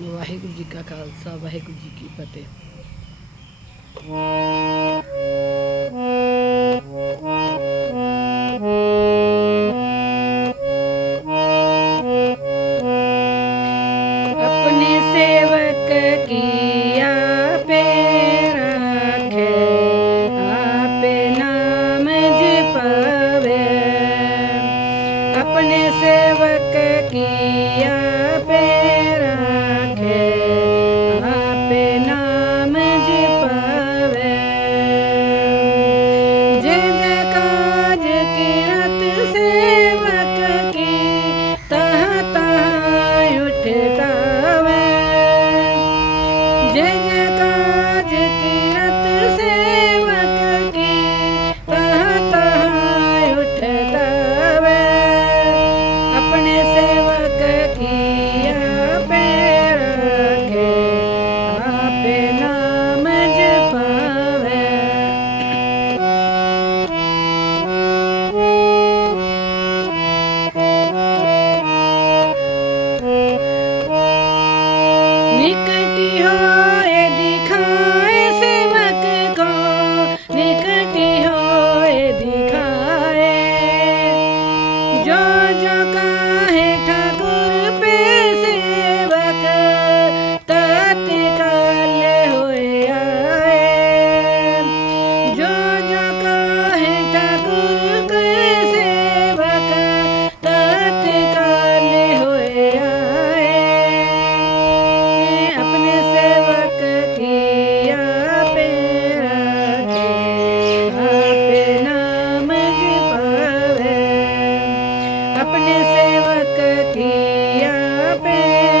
वाहिगुरुू जीा खालसा वाहिगुरु जी फते सेवक किया सेवक किया जय जयकार जय तेरा अपने सेवक किया पे।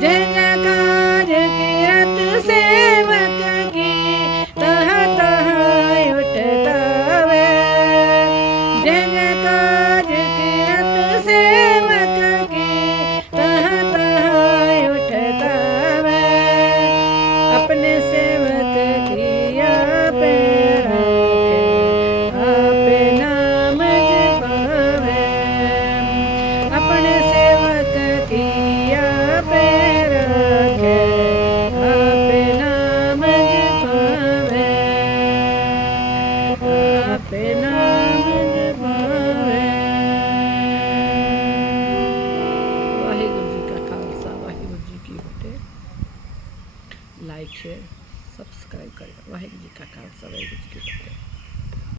जयकार किरत से લાઈક શેર સબસ્ક્રાઈબ કરી વાહેગુરુ કા ખાલસા વાહેગુરુ કી ફતેહ